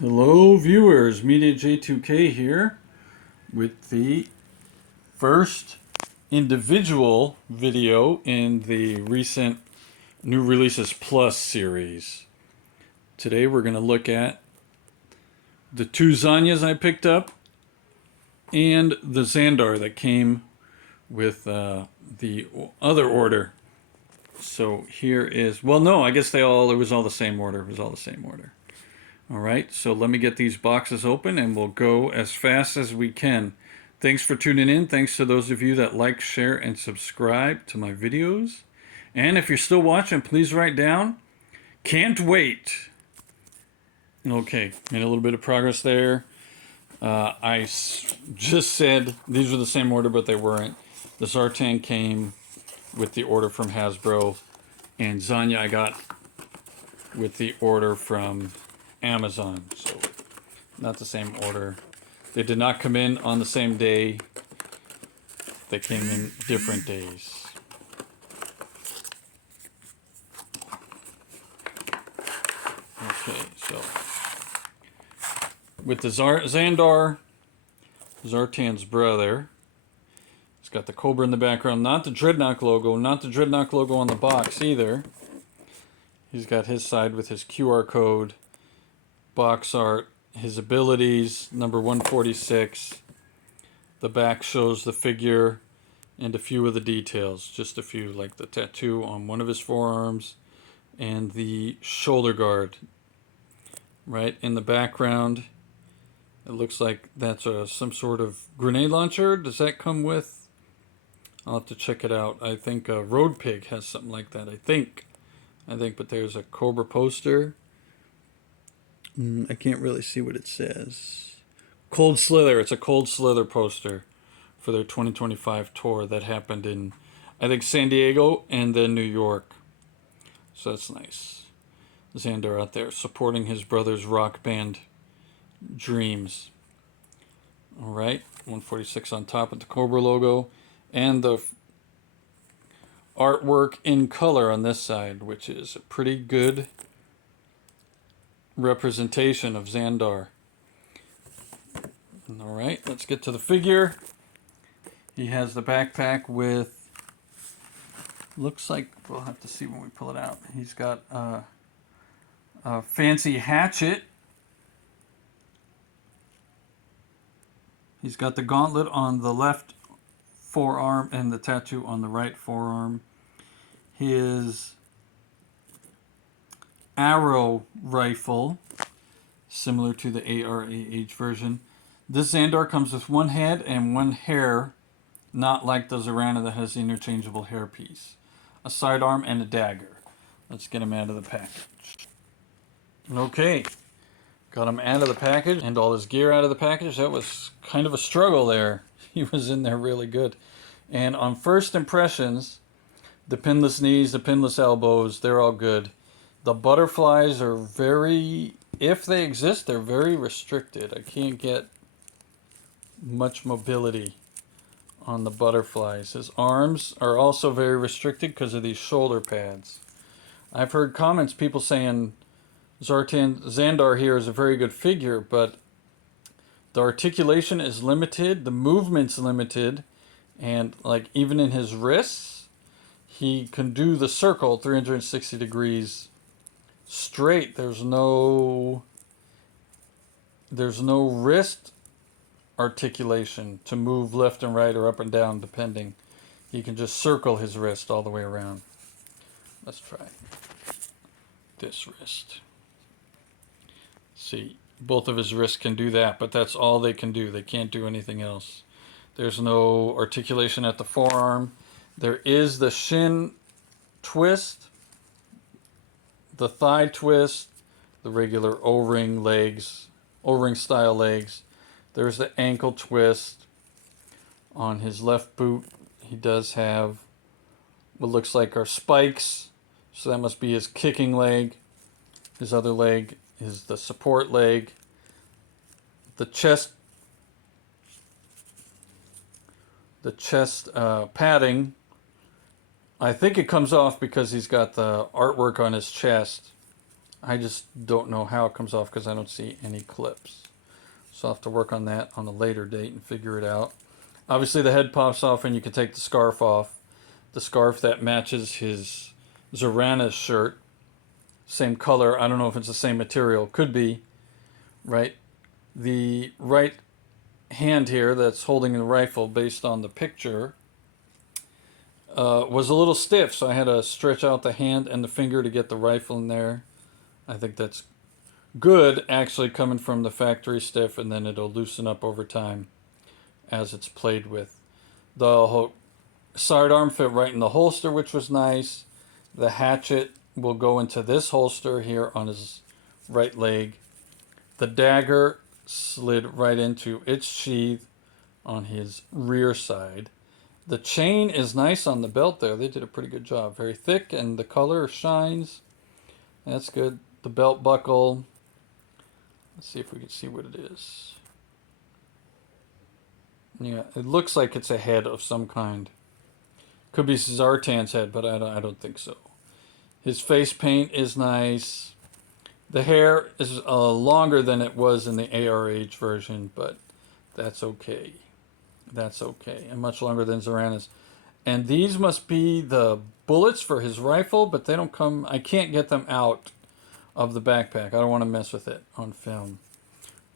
Hello viewers, Media J2K here with the first individual video in the recent New Releases Plus series. Today we're going to look at the two Zanyas I picked up and the Zandar that came with the other order. So here is, well no, I guess it was all the same order. It was all the same order. All right, so let me get these boxes open and we'll go as fast as we can. Thanks for tuning in. Thanks to those of you that like, share, and subscribe to my videos. And if you're still watching, please write down, can't wait. Okay, made a little bit of progress there. Just said these were the same order, but they weren't. The Zartan came with the order from Hasbro, and Zanya I got with the order from Amazon. So not the same order. They did not come in on the same day. They came in different days. Okay, so with the Zandar, Zartan's brother, he's got the Cobra in the background, not the Dreadnought logo, not the Dreadnought logo on the box either. He's got his side with his QR code, box art, his abilities, number 146. The back shows the figure and a few of the details, just a few, like the tattoo on one of his forearms and the shoulder guard. Right in the background, it looks like that's some sort of grenade launcher. Does that come with? I'll have to check it out. I think Road Pig has something like that. I think, but there's a Cobra poster. I can't really see what it says. Cold Slither. It's a Cold Slither poster for their 2025 tour that happened in, I think, San Diego and then New York. So that's nice. Zandar out there supporting his brother's rock band dreams. All right, 146 on top with the Cobra logo and the artwork in color on this side, which is a pretty good representation of Zandar. All right, let's get to the figure. He has the backpack with, looks like, we'll have to see when we pull it out. He's got a fancy hatchet. He's got the gauntlet on the left forearm and the tattoo on the right forearm. His arrow rifle, similar to the ARAH version. This Zandar comes with one head and one hair, not like the Zartan that has the interchangeable hairpiece. A sidearm and a dagger. Let's get him out of the package. Okay, got him out of the package and all his gear out of the package. That was kind of a struggle there. He was in there really good. And on first impressions, the pinless knees, the pinless elbows, they're all good. The butterflies are very, if they exist, they're very restricted. I can't get much mobility on the butterflies. His arms are also very restricted because of these shoulder pads. I've heard comments, people saying Zandar here is a very good figure, but the articulation is limited, the movement's limited, and like even in his wrists, he can do the circle 360 degrees straight. There's no wrist articulation to move left and right or up and down depending. He can just circle his wrist all the way around. Let's try this wrist. See, both of his wrists can do that, but that's all they can do. They can't do anything else. There's no articulation at the forearm. There is the shin twist, the thigh twist, the regular O-ring legs, O-ring style legs. There's the ankle twist. On his left boot, he does have what looks like are spikes, so that must be his kicking leg. His other leg is the support leg. The chest padding, I think it comes off because he's got the artwork on his chest I just don't know how it comes off because I don't see any clips. So I'll have to work on that on a later date and figure it out. Obviously the head pops off and you can take the scarf off. The scarf that matches his Zorana's shirt. Same color. I don't know if it's the same material. Could be. Right? The right hand here that's holding the rifle based on the picture was a little stiff. So I had to stretch out the hand and the finger to get the rifle in there. I think that's good actually coming from the factory stiff, and then it'll loosen up over time as it's played with. The sidearm fit right in the holster, which was nice. The hatchet will go into this holster here on his right leg. The dagger slid right into its sheath on his rear side. The chain is nice on the belt there. They did a pretty good job. Very thick, and the color shines. That's good. The belt buckle. Let's see if we can see what it is. Yeah, it looks like it's a head of some kind. Could be Zartan's head, but I don't think so. His face paint is nice. The hair is longer than it was in the ARH version, but that's okay. That's okay. And much longer than Zorana's. And these must be the bullets for his rifle, but they don't come... I can't get them out of the backpack. I don't want to mess with it on film.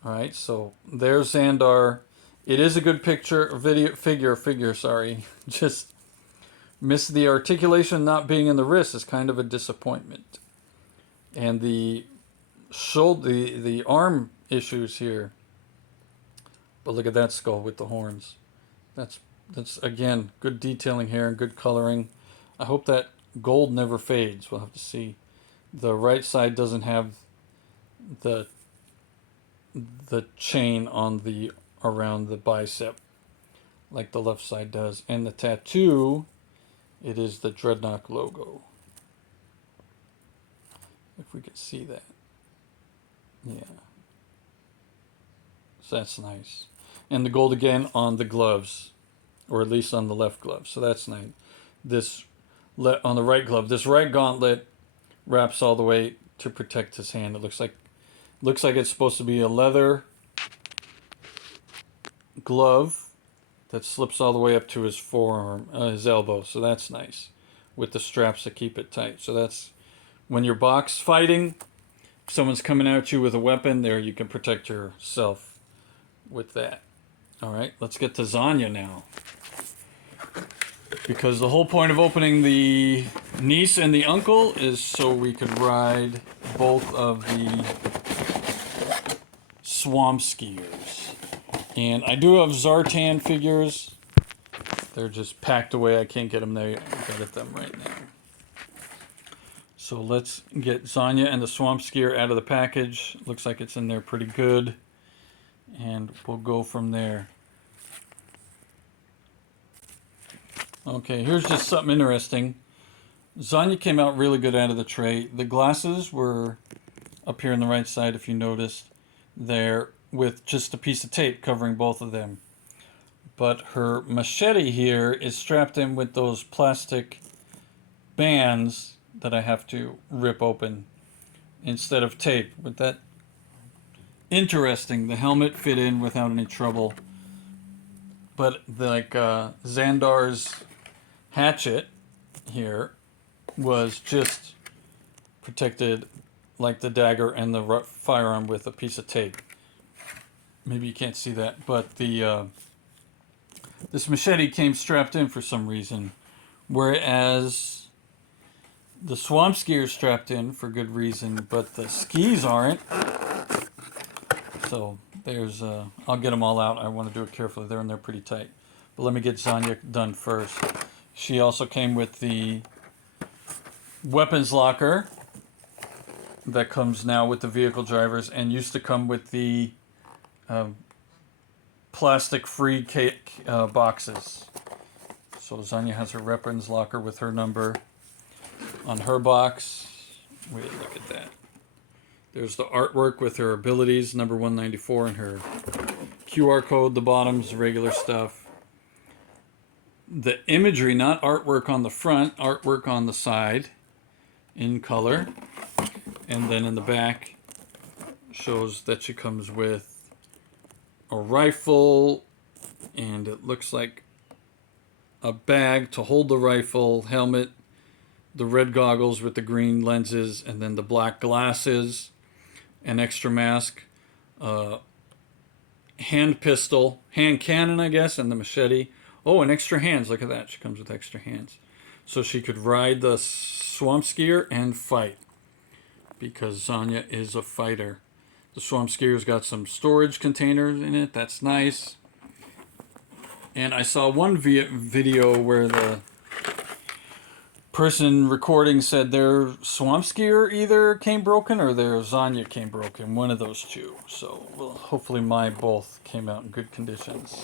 Alright, so there's Zandar. It is a good picture, figure, sorry. Just missed the articulation not being in the wrist is kind of a disappointment. And the shoulder, the arm issues here. But look at that skull with the horns. That's again good detailing here and good coloring. I hope that gold never fades. We'll have to see. The right side doesn't have the chain on the around the bicep like the left side does. And the tattoo, it is the Dreadnought logo. If we could see that. Yeah. So that's nice. And the gold again on the gloves, or at least on the left glove. So that's nice. This on the right glove, this right gauntlet wraps all the way to protect his hand. It looks like it's supposed to be a leather glove that slips all the way up to his forearm, his elbow. So that's nice, with the straps that keep it tight. So that's when you're box fighting. If someone's coming at you with a weapon, there you can protect yourself with that. All right, let's get to Zanya now. Because the whole point of opening the niece and the uncle is so we could ride both of the swamp skiers. And I do have Zartan figures. They're just packed away. I can't get them there. I gotta get them right now. So let's get Zanya and the swamp skier out of the package. Looks like it's in there pretty good. And we'll go from there. Okay, here's just something interesting. Zanya came out really good out of the tray. The glasses were up here on the right side, if you noticed, there with just a piece of tape covering both of them. But her machete here is strapped in with those plastic bands that I have to rip open instead of tape. With that, interesting. The helmet fit in without any trouble. But like Zandar's hatchet here was just protected like the dagger and the firearm with a piece of tape. Maybe you can't see that, but the this machete came strapped in for some reason, whereas the swamp skier is strapped in for good reason, but the skis aren't. So there's I'll get them all out. I want to do it carefully. They're in there pretty tight. But let me get Zanya done first. She also came with the weapons locker that comes now with the vehicle drivers and used to come with the plastic-free cake boxes. So Zanya has her weapons locker with her number on her box. Wait, look at that. There's the artwork with her abilities, number 194, and her QR code. The bottom's regular stuff. The imagery, not artwork on the front, artwork on the side in color. And then in the back shows that she comes with a rifle, and it looks like a bag to hold the rifle, helmet, the red goggles with the green lenses, and then the black glasses, an extra mask, hand pistol, hand cannon, I guess, and the machete. Oh, and extra hands. Look at that. She comes with extra hands. So she could ride the swamp skier and fight, because Zanya is a fighter. The swamp skier's got some storage containers in it. That's nice. And I saw one video where the person recording said their swamp skier either came broken or their Zanya came broken. One of those two. So well, hopefully my both came out in good conditions.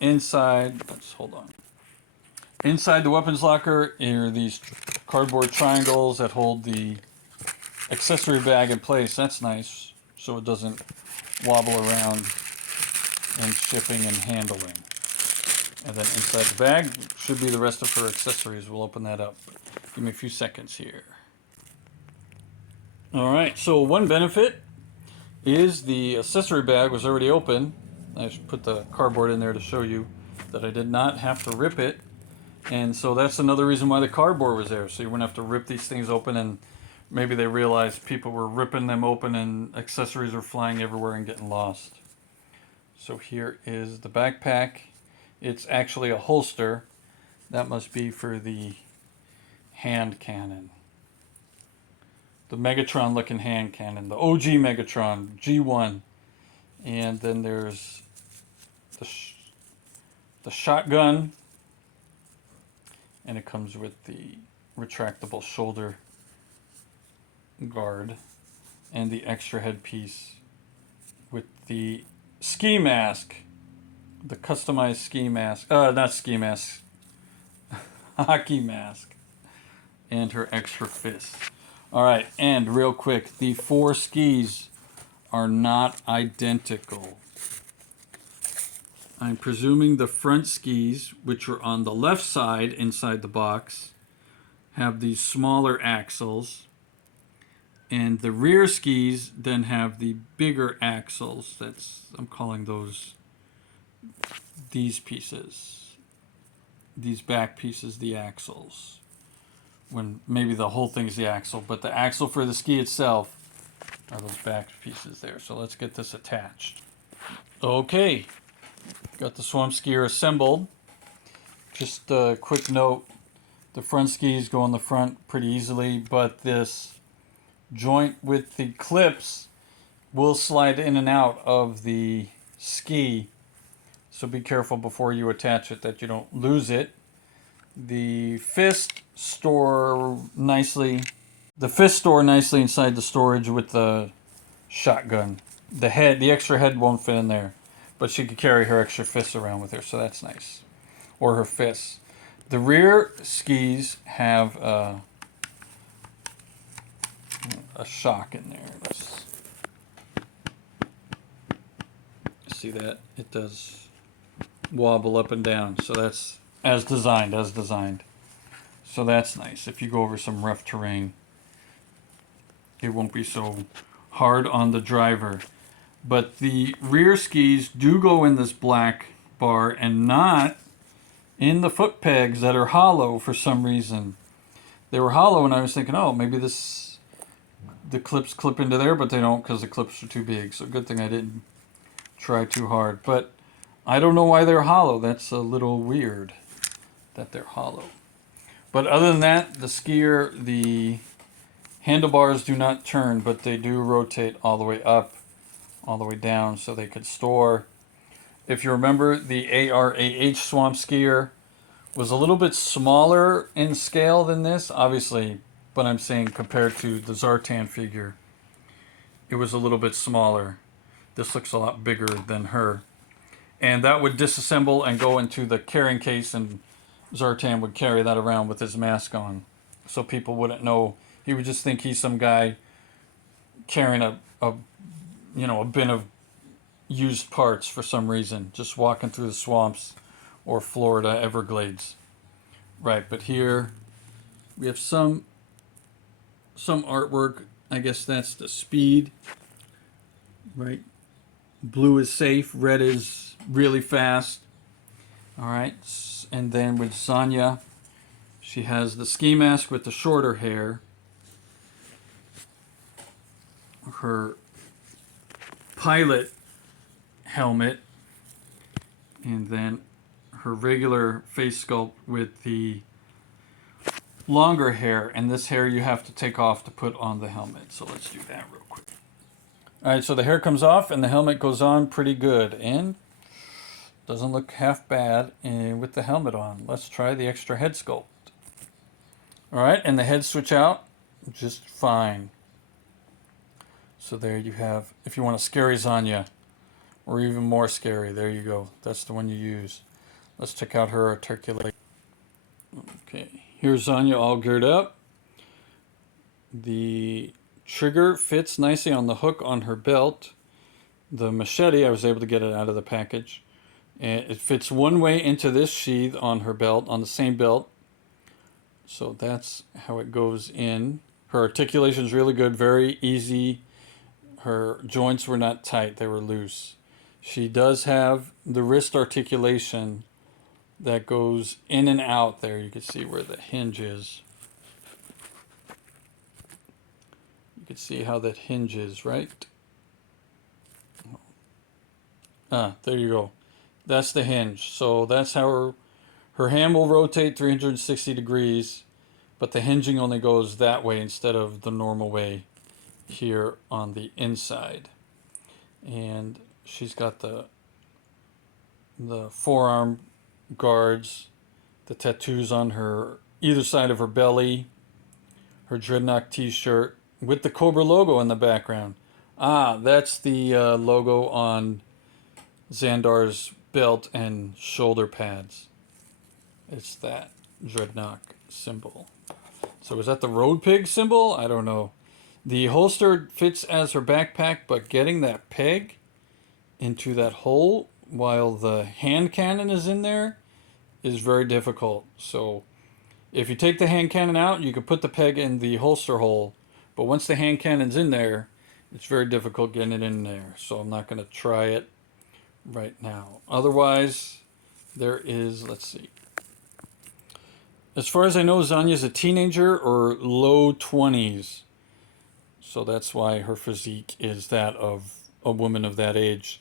Inside, let's hold on. Inside the weapons locker are these cardboard triangles that hold the accessory bag in place. That's nice, so it doesn't wobble around in shipping and handling. And then inside the bag should be the rest of her accessories. We'll open that up. Give me a few seconds here. Alright, so one benefit is the accessory bag was already open. I just put the cardboard in there to show you that I did not have to rip it. And so that's another reason why the cardboard was there. So you wouldn't have to rip these things open, and maybe they realized people were ripping them open and accessories were flying everywhere and getting lost. So here is the backpack. It's actually a holster. That must be for the hand cannon. The Megatron looking hand cannon. The OG Megatron, G1. And then there's the shotgun. And it comes with the retractable shoulder guard. And the extra headpiece with the ski mask. The customized ski mask. Not ski mask. Hockey mask. And her extra fist. Alright, and real quick, the 4 skis are not identical. I'm presuming the front skis, which are on the left side inside the box, have these smaller axles. And the rear skis then have the bigger axles. I'm calling those these pieces, these back pieces, the axles, when maybe the whole thing's the axle, but the axle for the ski itself are those back pieces there. So let's get this attached. Okay, got the swamp skier assembled. Just a quick note, the front skis go on the front pretty easily, but this joint with the clips will slide in and out of the ski. So be careful before you attach it that you don't lose it. The fists store nicely inside the storage with the shotgun. The extra head won't fit in there, but she could carry her extra fists around with her, so that's nice. Or her fists. The rear skis have a shock in there. Let's see that? It does wobble up and down, so that's as designed. So that's nice. If you go over some rough terrain, it won't be so hard on the driver. But the rear skis do go in this black bar and not in the foot pegs that are hollow for some reason. They were hollow, and I was thinking, oh, maybe the clips clip into there, but they don't because the clips are too big. So good thing I didn't try too hard. But I don't know why they're hollow. That's a little weird that they're hollow. But other than that, the skier, the handlebars do not turn, but they do rotate all the way up, all the way down, so they could store. If you remember, the ARAH Swamp Skier was a little bit smaller in scale than this, obviously, but I'm saying compared to the Zartan figure, it was a little bit smaller. This looks a lot bigger than her. And that would disassemble and go into the carrying case, and Zartan would carry that around with his mask on. So people wouldn't know. He would just think he's some guy carrying a bin of used parts for some reason, just walking through the swamps or Florida Everglades. Right, but here we have some artwork I guess that's the speed, right? Blue is safe, red is really fast. All right, and then with Zanya, she has the ski mask with the shorter hair, her pilot helmet, and then her regular face sculpt with the longer hair. And this hair you have to take off to put on the helmet. So let's do that real quick. All right, so the hair comes off and the helmet goes on pretty good and doesn't look half bad with the helmet on. Let's try the extra head sculpt. All right, and the heads switch out just fine. So there you have, if you want a scary Zanya, or even more scary, there you go. That's the one you use. Let's check out her articulation. Okay, here's Zanya all geared up. The trigger fits nicely on the hook on her belt. The machete, I was able to get it out of the package. And it fits one way into this sheath on her belt, on the same belt. So that's how it goes in. Her articulation is really good, very easy. Her joints were not tight, they were loose. She does have the wrist articulation that goes in and out there. You can see where the hinge is. You can see how that hinges, right? There you go. That's the hinge. So that's how her hand will rotate 360 degrees, but the hinging only goes that way instead of the normal way here on the inside. And she's got the forearm guards, the tattoos on her either side of her belly, her Dreadnought t-shirt with the Cobra logo in the background. That's the logo on Zandar's belt and shoulder pads. It's that Dreadnought symbol. So is that the Road Pig symbol? I don't know. The holster fits as her backpack, but getting that peg into that hole while the hand cannon is in there is very difficult. So if you take the hand cannon out, you can put the peg in the holster hole, but once the hand cannon's in there, it's very difficult getting it in there. So I'm not going to try it right now. Otherwise, there is, let's see. As far as I know, Zanya's a teenager or low 20s. So that's why her physique is that of a woman of that age.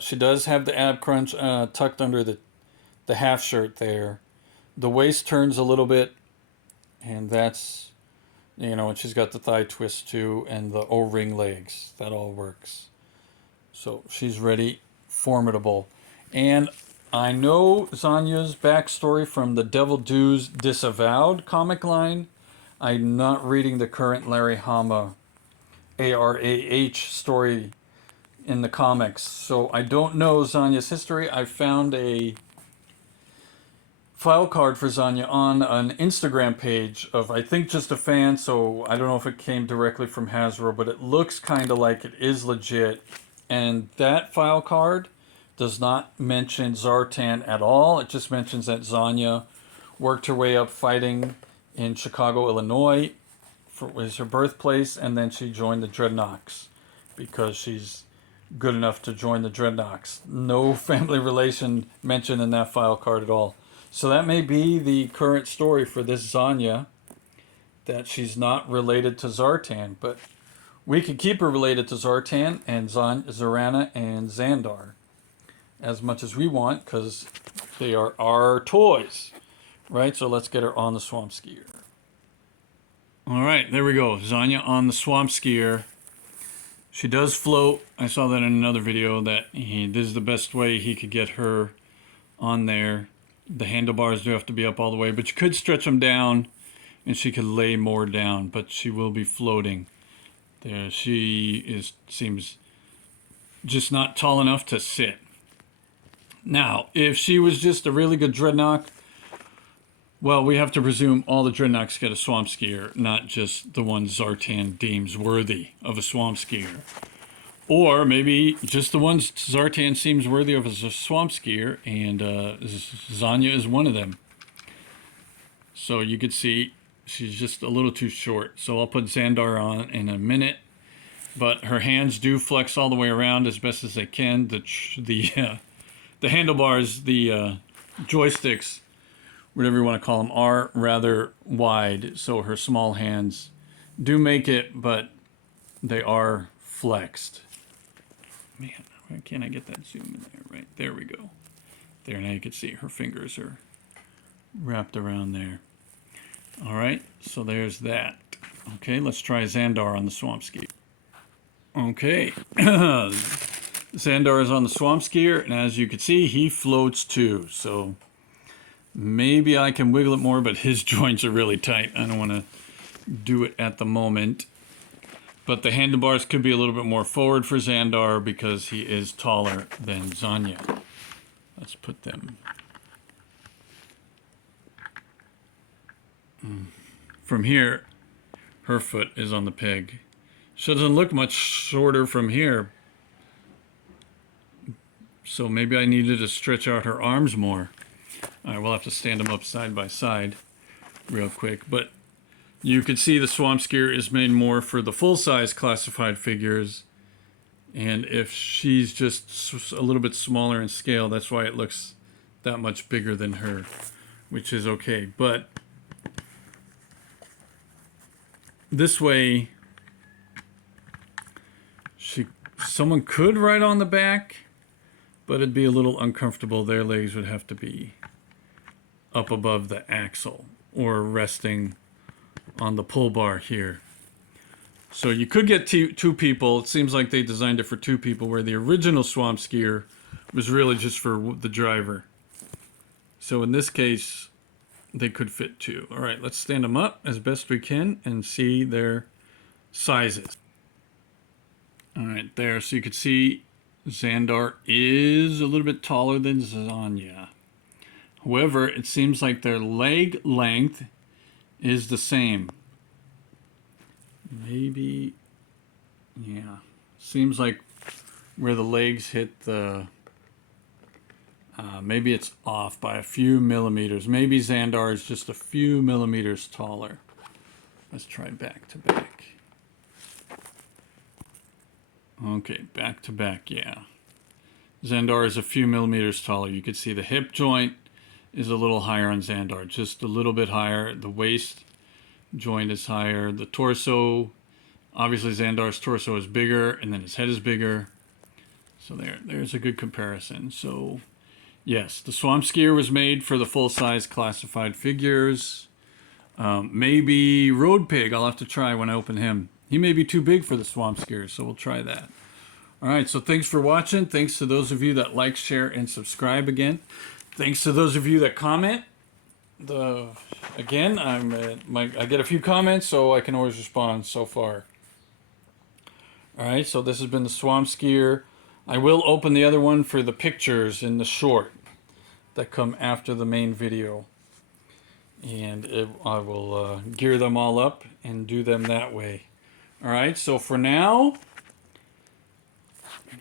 She does have the ab crunch tucked under the half shirt there. The waist turns a little bit, and that's, and she's got the thigh twist too, and the O-ring legs. That all works. So she's ready, formidable. And I know Zanya's backstory from the Devil Do's Disavowed comic line. I'm not reading the current Larry Hama ARAH story in the comics, so I don't know Zanya's history. I found a file card for Zanya on an Instagram page of, I think, just a fan, so I don't know if it came directly from Hasbro, but it looks kind of like it is legit. And that file card does not mention Zartan at all. It just mentions that Zanya worked her way up fighting in Chicago, Illinois, was her birthplace, and then she joined the Dreadnoughts because she's good enough to join the Dreadnoughts. No family relation mentioned in that file card at all. So that may be the current story for this Zanya, that she's not related to Zartan, but we could keep her related to Zartan and Zarana and Zandar as much as we want because they are our toys, right? So let's get her on the swamp skier. All right, there we go. Zanya on the swamp skier. She does float. I saw that in another video that this is the best way he could get her on there. The handlebars do have to be up all the way, but you could stretch them down and she could lay more down, but she will be floating. There, seems just not tall enough to sit. Now, if she was just a really good Dreadnought, well, we have to presume all the Dreadnoughts get a swamp skier, not just the ones Zartan deems worthy of a swamp skier. Or maybe just the ones Zartan seems worthy of as a swamp skier, and Zanya is one of them. So you could see she's just a little too short. So I'll put Zandar on in a minute. But her hands do flex all the way around as best as they can. The handlebars, the joysticks, whatever you want to call them, are rather wide. So her small hands do make it, but they are flexed. Man, why can't I get that zoom in there? Right, there we go. There, now you can see her fingers are wrapped around there. All right, so there's that. Okay, let's try Zandar on the swamp ski. Okay, Zandar is on the swamp skier, and as you can see, he floats too. So maybe I can wiggle it more, but his joints are really tight. I don't want to do it at the moment. But the handlebars could be a little bit more forward for Zandar because he is taller than Zanya. Let's put them. From here, her foot is on the peg. She doesn't look much shorter from here. So maybe I needed to stretch out her arms more. All right, we'll have to stand them up side by side real quick. But you can see the swamp skier is made more for the full-size classified figures. And if she's just a little bit smaller in scale, that's why it looks that much bigger than her, which is okay. But this way, someone could ride on the back, but it'd be a little uncomfortable. Their legs would have to be up above the axle or resting on the pull bar here. So you could get two people. It seems like they designed it for two people, where the original swamp skier was really just for the driver. So in this case, they could fit two. All right, let's stand them up as best we can and see their sizes. All right, there. So you can see Zandar is a little bit taller than Zanya. However, it seems like their leg length is the same. Maybe, yeah. Seems like where the legs hit the... maybe it's off by a few millimeters. Maybe Zandar is just a few millimeters taller. Let's try back to back. Okay, back to back, yeah. Zandar is a few millimeters taller. You can see the hip joint is a little higher on Zandar, just a little bit higher. The waist joint is higher. The torso, obviously Zandar's torso is bigger, and then his head is bigger. So there's a good comparison. So yes, the swamp skier was made for the full-size classified figures. Maybe Road Pig, I'll have to try when I open him. He may be too big for the swamp skier, so we'll try that. All right, so thanks for watching. Thanks to those of you that like, share, and subscribe again. Thanks to those of you that comment. Again, I get a few comments, so I can always respond so far. All right, so this has been the swamp skier. I will open the other one for the pictures in the short that come after the main video. And I will gear them all up and do them that way. All right, so for now,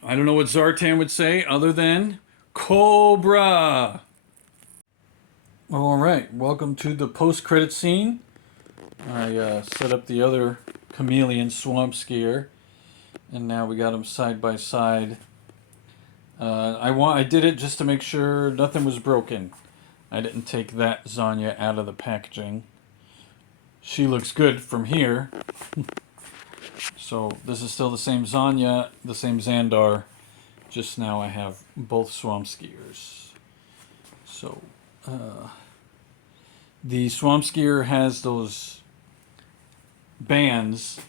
I don't know what Zartan would say other than Cobra. All right, welcome to the post-credit scene. I set up the other Chameleon swamp skier, and now we got them side by side. I did it just to make sure nothing was broken. I didn't take that Zanya out of the packaging. She looks good from here. So this is still the same Zanya, the same Zandar. Just now I have both swamp skiers. So the swamp skier has those bands,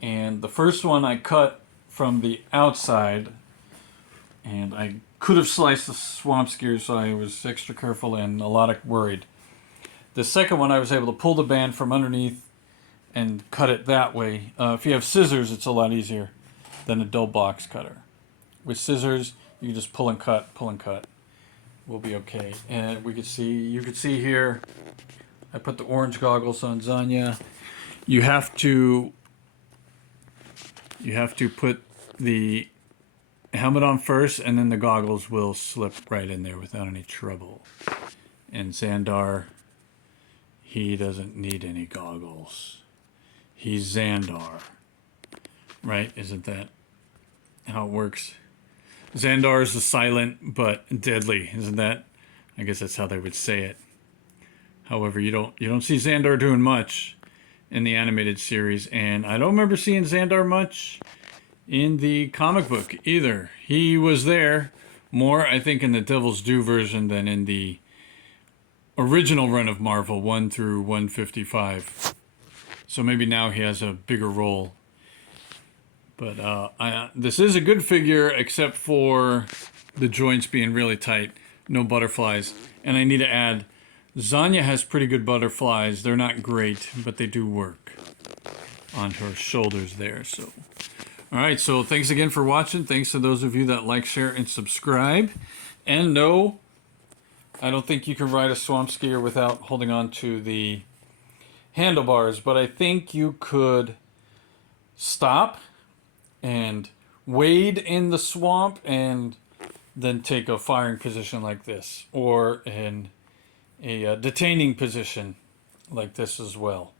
and the first one I cut from the outside, and I could have sliced the swamp skier, so I was extra careful and a lot worried. The second one I was able to pull the band from underneath and cut it that way. If you have scissors, it's a lot easier than a dull box cutter. With scissors, you can just pull and cut, we'll be okay. And you could see here, I put the orange goggles on Zanya. You have to put the helmet on first, and then the goggles will slip right in there without any trouble. And Zandar, he doesn't need any goggles. He's Zandar. Right? Isn't that how it works? Zandar is the silent but deadly. Isn't that? I guess that's how they would say it. However, you don't see Zandar doing much in the animated series, and I don't remember seeing Zandar much in the comic book either. He was there more, I think, in the Devil's Due version than in the original run of Marvel 1 through 155. So maybe now he has a bigger role. But this is a good figure, except for the joints being really tight. No butterflies. And I need to add, Zanya has pretty good butterflies. They're not great, but they do work on her shoulders there. So, all right, so thanks again for watching. Thanks to those of you that like, share, and subscribe. And no, I don't think you can ride a swamp skier without holding on to the handlebars, but I think you could stop and wade in the swamp and then take a firing position like this, or in a detaining position like this as well.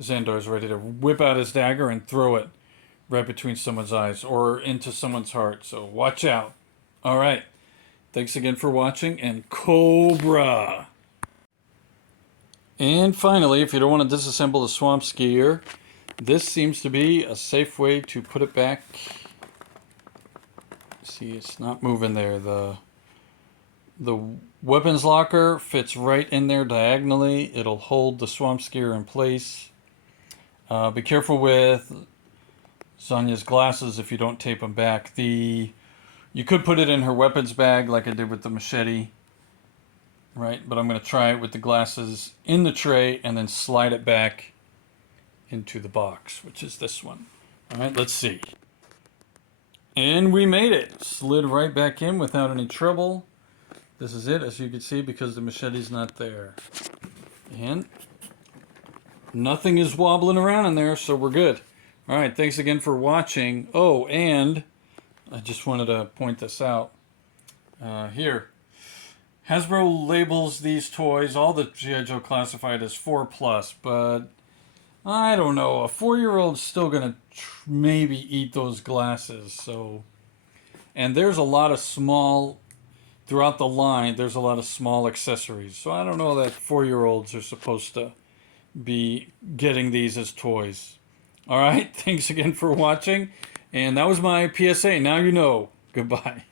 Zandar's ready to whip out his dagger and throw it right between someone's eyes or into someone's heart, so watch out. All right, thanks again for watching, and Cobra! And finally, if you don't want to disassemble the swamp skier, this seems to be a safe way to put it back. See, it's not moving there. The weapons locker fits right in there diagonally. It'll hold the swamp skier in place. Be careful with Zanya's glasses if you don't tape them back. You could put it in her weapons bag like I did with the machete. Right, but I'm going to try it with the glasses in the tray and then slide it back into the box, which is this one. All right, let's see. And we made it. Slid right back in without any trouble. This is it, as you can see, because the machete's not there. And nothing is wobbling around in there, so we're good. All right, thanks again for watching. Oh, and I just wanted to point this out. Here. Hasbro labels these toys, all the G.I. Joe classified as 4+, but I don't know. A 4-year-old's still going to maybe eat those glasses. So, and there's a lot of small, throughout the line, there's a lot of small accessories. So I don't know that 4-year-olds are supposed to be getting these as toys. All right, thanks again for watching. And that was my PSA. Now you know. Goodbye.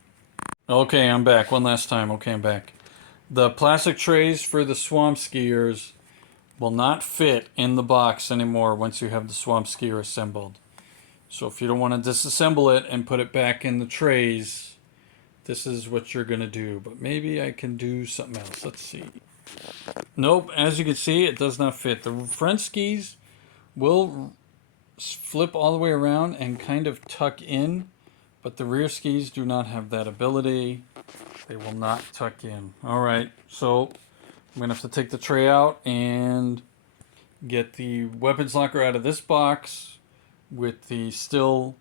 Okay, I'm back. One last time. Okay, I'm back. The plastic trays for the swamp skiers will not fit in the box anymore once you have the swamp skier assembled. So if you don't want to disassemble it and put it back in the trays, this is what you're going to do. But maybe I can do something else. Let's see. Nope, as you can see, it does not fit. The front skis will flip all the way around and kind of tuck in, but the rear skis do not have that ability. They will not tuck in. All right, so I'm going to have to take the tray out and get the weapons locker out of this box with the still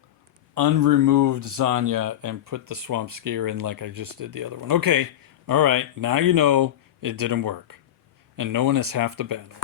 unremoved Zanya and put the swamp skier in like I just did the other one. Okay, all right, now you know it didn't work. And no one has half the battle.